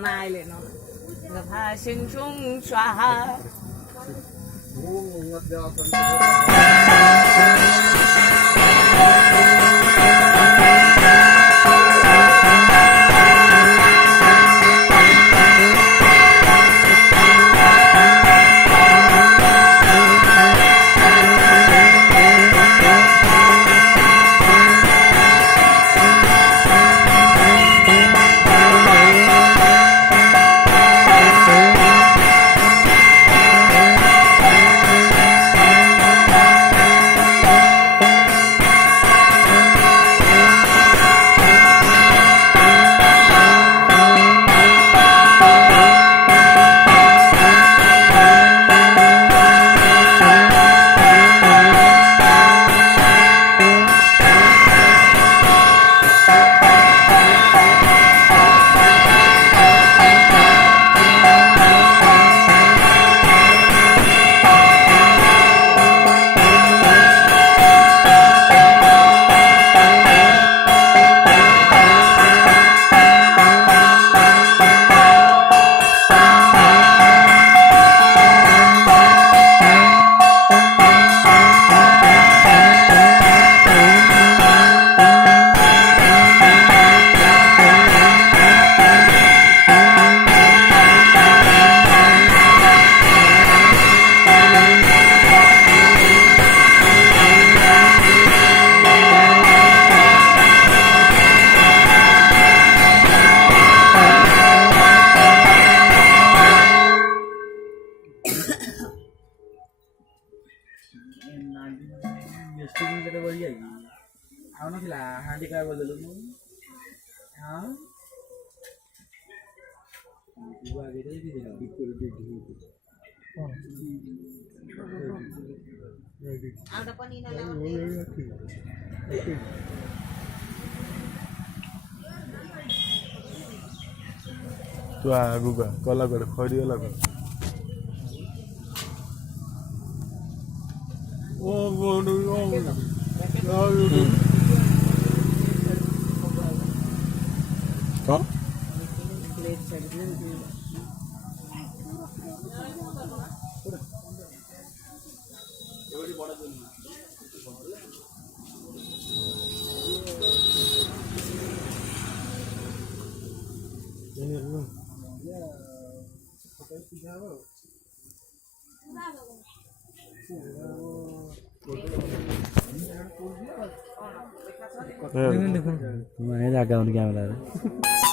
nai lại nó gặp hai sinh chung xóa handicap berdulu ha dua gitu jadi dipul gitu ada panina lewat tuh aku gak kalau gak kodi lah gak kok? देखो मैं जागा उनके यहाँ